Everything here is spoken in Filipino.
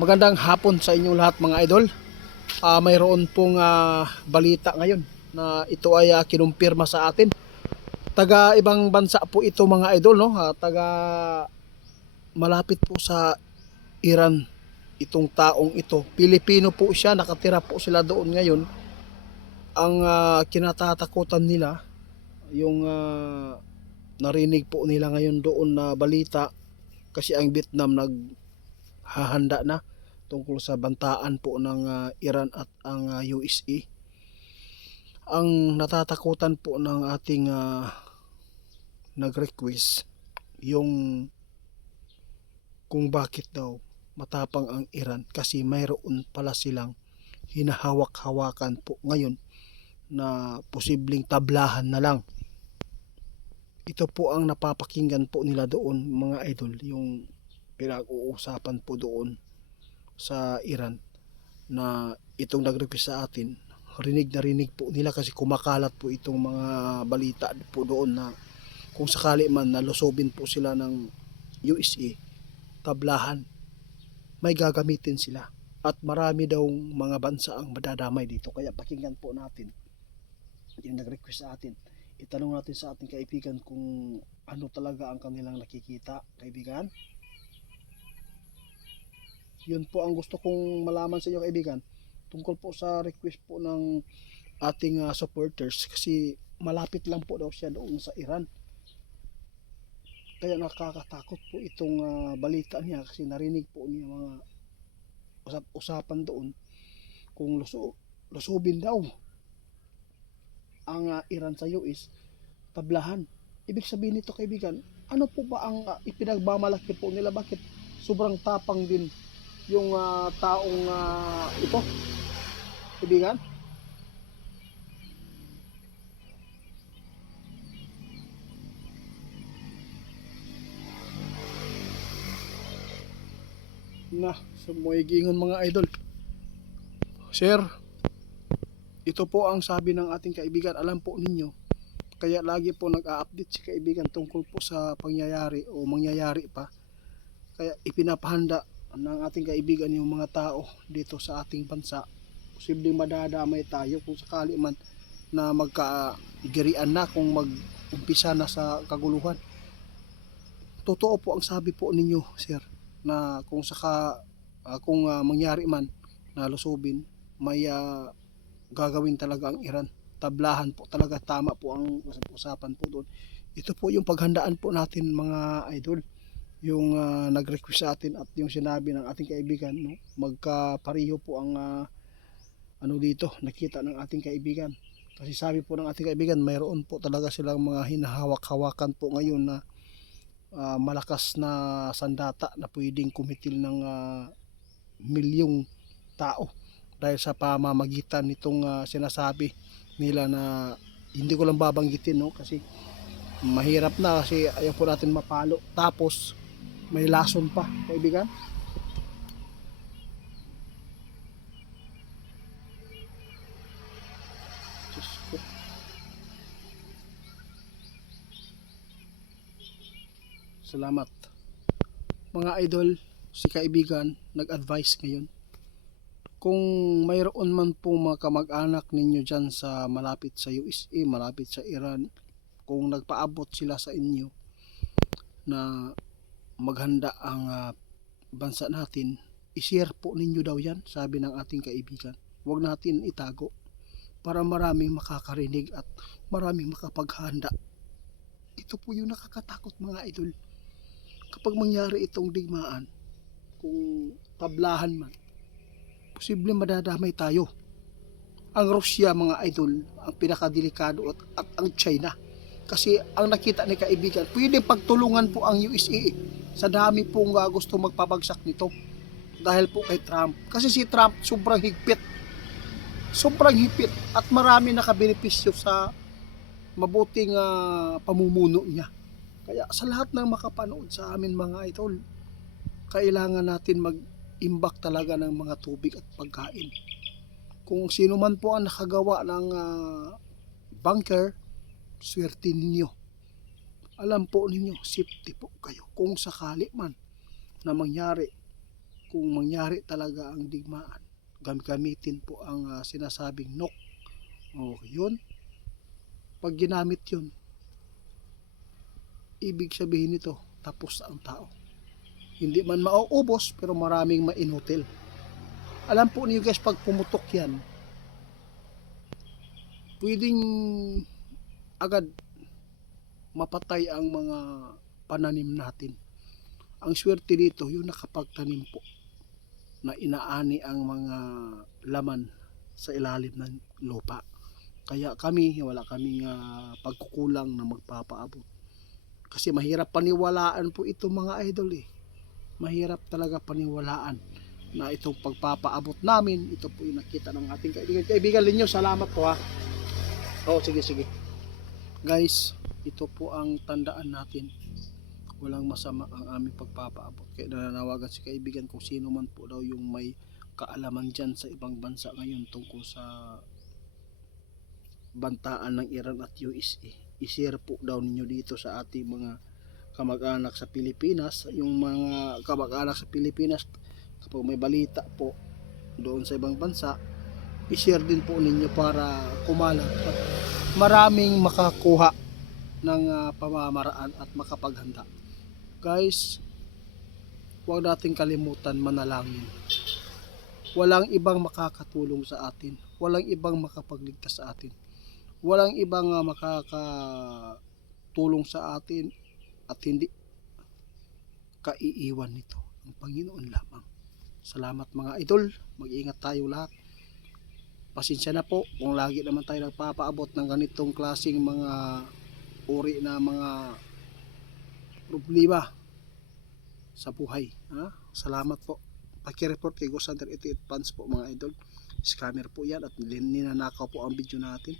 Magandang hapon sa inyong lahat mga idol. Mayroon pong balita ngayon na ito ay kinumpirma sa atin. Taga ibang bansa po ito mga idol, no? Taga malapit po sa Iran itong taong ito. Pilipino po siya, nakatira po sila doon ngayon. Ang kinatatakutan nila, yung narinig po nila ngayon doon na balita, kasi ang Vietnam naghahanda na tungkol sa bantaan po ng Iran at ang USA. Ang natatakutan po ng ating nag-request yung kung bakit daw matapang ang Iran, kasi mayroon pala silang hinahawak-hawakan po ngayon na posibleng tablahan na lang. Ito po ang napapakinggan po nila doon mga idol, yung pinag-uusapan po doon sa Iran na itong nag-request sa atin. Rinig na rinig po nila kasi kumakalat po itong mga balita po doon na kung sakali man nalusobin po sila ng USA, tablahan, may gagamitin sila. At marami daw mga bansa ang madadamay dito. Kaya pakinggan po natin yung nag-request sa atin. Itanong natin sa ating kaibigan kung ano talaga ang kanilang nakikita, kaibigan. Yun po ang gusto kong malaman sa inyo kaibigan, tungkol po sa request po ng ating supporters, kasi malapit lang po daw siya doon sa Iran. Kaya nakakatakot po itong balita niya, kasi narinig po niya mga usap-usapan doon kung lusubin daw ang Iran sa US, tablahan. Ibig sabihin nito kaibigan, ano po ba ang ipinagmamalaki po nila? Bakit sobrang tapang din yung taong ito, kaibigan? Na, sumuigingon mga idol. Sir, ito po ang sabi ng ating kaibigan, alam po ninyo. Kaya lagi po nag-a-update si kaibigan tungkol po sa pangyayari o mangyayari pa. Kaya ipinapahanda ng ating kaibigan yung mga tao dito sa ating bansa. Posibleng madadamay tayo kung sakali man na magkagirian na, kung mag-umpisa na sa kaguluhan. Totoo po ang sabi po ninyo, sir, na kung mangyari man na lusubin, may gagawin talaga ang Iran. Tablahan po talaga, tama po ang usapan po doon. Ito po yung paghandaan po natin mga idol, yung nag-request sa atin at yung sinabi ng ating kaibigan, no? Magkapareho po ang ano dito, nakita ng ating kaibigan. Kasi sabi po ng ating kaibigan, mayroon po talaga silang mga hinahawak-hawakan po ngayon na malakas na sandata na pwedeng kumitil ng milyong tao dahil sa pamamagitan nitong sinasabi nila na hindi ko lang babanggitin, no, kasi mahirap na, kasi ayaw po natin mapalo, tapos may lason pa kaibigan. Salamat mga idol. Si kaibigan nag-advise ngayon, kung mayroon man po mga kamag-anak ninyo dyan sa malapit sa USA, malapit sa Iran, kung nagpaabot sila sa inyo na maghanda ang bansa natin, i-share po ninyo daw yan, sabi ng ating kaibigan. Huwag natin itago para maraming makakarinig at maraming makapaghanda. Ito po yung nakakatakot mga idol. Kapag mangyari itong digmaan, kung tablahan man, posible madadamay tayo. Ang Russia mga idol, ang pinakadelikado, at ang China. Kasi ang nakita ni kaibigan, pwede pagtulungan po ang USA sa dami pong gusto magpabagsak nito dahil po kay Trump. Kasi si Trump sobrang higpit at marami nakabenepisyo sa mabuting pamumuno niya. Kaya sa lahat ng makapanood sa amin mga idol, kailangan natin mag-imbak talaga ng mga tubig at pagkain. Kung sino man po ang nakagawa ng bunker, swerte ninyo. Alam po ninyo, safety po kayo kung sakali man na mangyari kung mangyari talaga ang digmaan, gamitin po ang sinasabing nok. O yun, pag ginamit yun, ibig sabihin nito, tapos ang tao. Hindi man mauubos, pero maraming mainutil. Alam po niyo guys, pag pumutok yan, pwedeng agad mapatay ang mga pananim natin. Ang swerte dito, yung nakapagtanim po, na inaani ang mga laman sa ilalim ng lupa. Kaya kami, wala kaming pagkukulang na magpapaabot. Kasi mahirap paniwalaan po ito mga idol eh. Mahirap talaga paniwalaan na itong pagpapaabot namin, ito po yung nakita ng ating kaibigan. Kaibigan ninyo, salamat po ha. Oo, sige. Guys, ito po ang tandaan natin. Walang masama ang aming pagpapaabot. Kaya nananawagan si kaibigan kung sino man po daw yung may kaalaman dyan sa ibang bansa ngayon tungkol sa bantaan ng Iran at USA. I-share po daw ninyo dito sa ating mga kamag-anak sa Pilipinas. Yung mga kamag-anak sa Pilipinas, kapag may balita po doon sa ibang bansa, i-share din po ninyo para kumalat at maraming makakuha ng pamamaraan at makapaghanda. Guys, huwag nating kalimutan manalangin. Walang ibang makakatulong sa atin, walang ibang makapagligtas sa atin, walang ibang makakatulong sa atin at hindi kaiiwan nito, ang Panginoon lamang. Salamat mga idol, mag-ingat tayo lahat. Pasensya na po kung lagi naman tayo nagpapaabot ng ganitong klaseng mga uri na mga problema sa buhay. Salamat po. Paki-report kay Ghost Hunter 88 fans po mga idol. Scammer po yan at ninanakaw po ang video natin.